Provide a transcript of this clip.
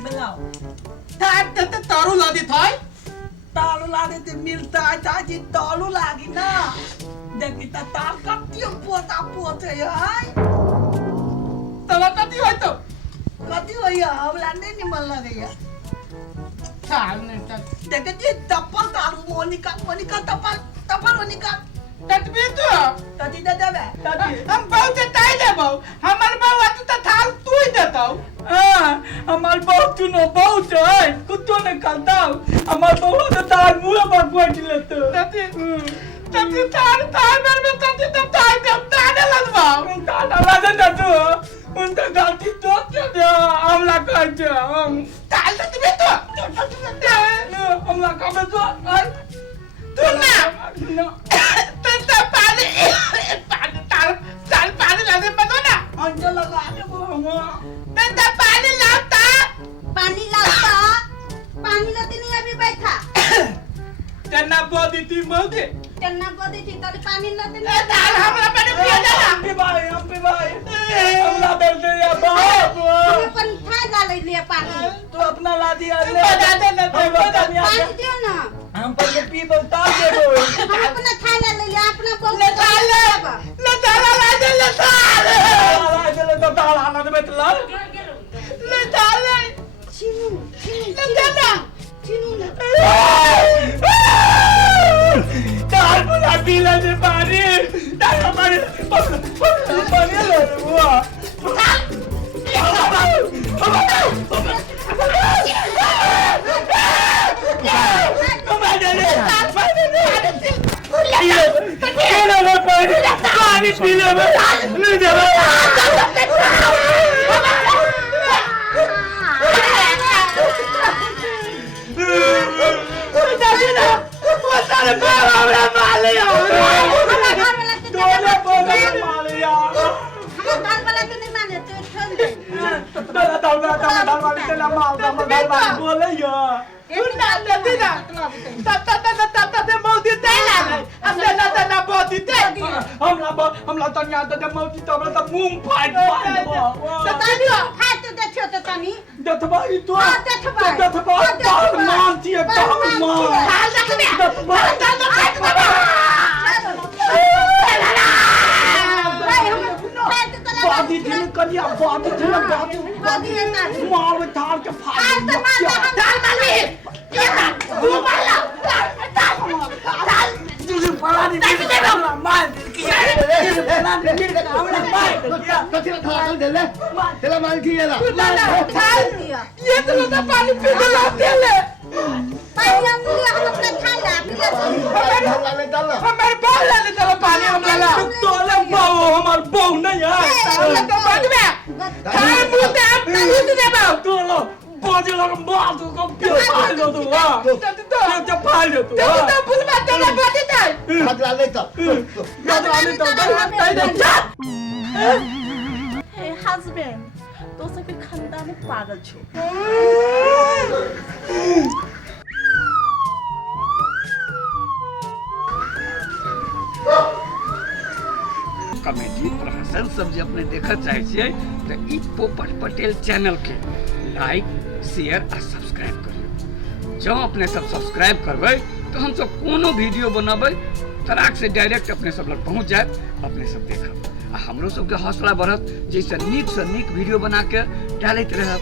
की बनाओ तारू लादी थाई तालू लागे ते मिलता है ताजी तालू लागी ना देखी ता ताल कतियो पोता पोते है तला कति होय तो कति हो या हमला नहीं निमल लगे या चाल ने देखे जी तप्पल तालू मोनिका तप्पल मोनिका ततबी तो तजी दे देबे तजी हम बहुत ताई देबो हमर बउआ तो थाल तू ही देतौ हमार बहुत चुनो बहुत है कुत्तो ने खाता हमार बउआ तो ताल मुंह पर बैठ लेते तती तती थाल मेरे में तती तब ताई कब ताने लगवा ताला लगे ना तो उनका गलती तो क्या हमला कर दिया हम ताल ततबी तो हमला कर दो तू ना तंता पानी पानी लाने मत ना अंजल लगा के वो तंता पानी लाता पानी लाते नहीं अभी बैठा तना बोदी ती मोदी चलना बोदी थी तभी पानी लाते ए नहीं ताल हमरा पानी पिया देना हम भी भाई हमला दे दे या बाप हमें अपन था डाल लिया पानी तो अपना ला दिया ले बता दे ना पानी दियो ना हम पहले पी बोलता दे दो हम अपना था ले लिया अपना बोल ले ताल ला दे ले ताल ला दे तो ताला ना दे बेटला ले ताल चीनू ले देना चीनू ना ताल बुला पी ले दे पानी ताल पानी पानी ले वो पानी पी ले नहीं दे सारे मारा माले दोले बोले माले यार हम दाल वाला तो नहीं माने तो छोड़ दे दाल वाले तेरा माल दाल वाले बोले यार सुनना देती ना तब मोदी दे ना हमने ना मोदी दे हमला तनिया दे मौती तब त मुंह फाट तो तालियो खाए तो देखो तो तनी दथबाई तो दथबाई बाल मानती है बाल मान हाल देख ले दथबाई बादी थी कलिया बादी थी बादी मार में थाल के फाड़ दाल माली ये ना तू माला दाल तुझे पड़ा नहीं मार किया पड़ा नहीं हमने मार किया तो तेरा माल किया ना खाए दिया ये तो पानी पी के लाते ले पानी हम लिया हम अपना खा ला हमारे बाल ले चलो पानी हम ला तो ले बाऊ हमार बाऊ नहीं है तो बाद में खाए मुंह आप नहीं दे बाऊ तो लो बाजी लगा मार तो को फाड़ दो तू हां तो फाड़ दो तू तो पुल में तो बाती था खतरा ले तो Hey husband, तो सभी खानदान में पागल छो। कॉमेडी प्रहसन सब जे अपने देखा चाहे छियै तो ई पोपट पटेल चैनल के लाइक शेयर और सब्सक्राइब करियो। जब अपने सब सब्सक्राइब करबै तो हम सब कोनो वीडियो बनाबै तराक से डायरेक्ट अपने सब लग पहुंच जाए अपने सब देखब आ हमरो सब के हौसला बढ़त जैसे नीक से नीक वीडियो बना के डालैत रहब।